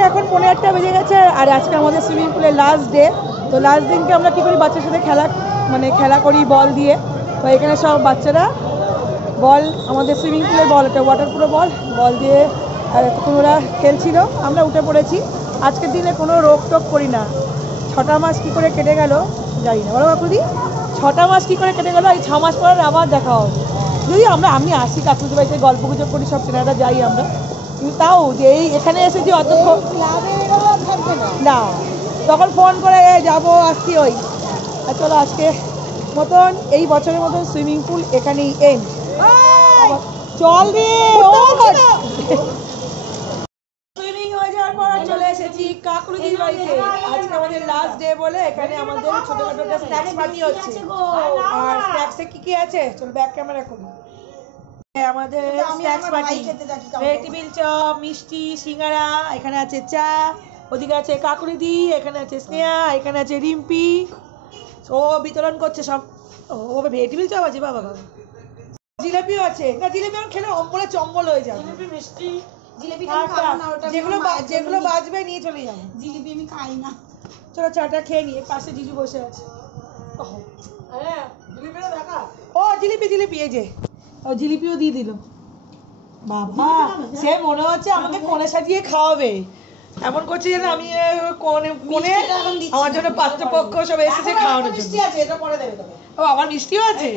ঘড়িতে এখন 1:15 বেজে গেছে আর আজকে আমাদের সুইমিং পুলের লাস্ট ডে। তো লাস্ট দিনকে আমরা কী করি, বাচ্চার সাথে খেলা করি বল দিয়ে। তো এখানে সব বাচ্চারা বল, আমাদের সুইমিং পুলের বল, একটা ওয়াটারপ্রুফ বল দিয়ে আর এতক্ষণ ওরা খেলছিল, আমরা উঠে পড়েছি। আজকের দিনে কোনো রোক টোক করি না। 6টা মাস কী করে কেটে গেল জানি না, বলো কাকুদি 6টা মাস কী করে কেটে গেল, এই 6 মাস পর আবার দেখা হবে। যদি আমি আসি কাকুদি বাড়িতে, গল্প গুজব করি, সব চেনারা যাই আমরা, কিন্তু তাও যে এই এখানে এসেছি অতক্ষণ না, তখন ফোন করে যাবো আসছি ওই। আর চলো আজকে মতন, এই বছরের মতন সুইমিং পুল এখানেই এন্ড। চল রে সুইমিং হয়ে যাওয়ার পর চলে এসেছি কাকুদির বাড়িতে। আজকে আমাদের লাস্ট ডে বলে এখানে আমাদের ছোটখাটো একটা স্ন্যাক্স পার্টি হচ্ছে। আর স্ন্যাক্সে কি কি আছে চলো ব্যাক ক্যামেরা করি। আমাদের স্ন্যাক্স পার্টি, ভেজিটেবিল চপ, মিষ্টি, সিঙ্গারা, এখানে আছে চা, ওদিকে আছে কাকুরিদি, এখানে আছে স্নেহা, এখানে আছে রিম্পি। ও বিতরণ করছে সব। ও ভেজিটেবিল চপ আছে, বাবা বাবা। জিলেপিও আছে, না জিলেপি আমার খেলে অম্বলে চম্বল হয়ে যাবে। মিষ্টি জিলেপি যেগুলো বাজবে নিয়ে চলে যাবো। জিলিপি আমি খাই না। চলো চাটা খেয়ে নিয়ে, পাশে জিজু বসে আছে। ও জিলিপি এই যে, ও জিলিপিও দিয়ে দিল। বাবা সে মনে হচ্ছে আমাকে কোণে সাজিয়ে খাওয়াবে, এমন করছে যেন আমি কোণে আমার জন্য পাত্রপক্ষ সব এসেছে খাওয়ানোর জন্য। ও আমার মিষ্টিও আছে।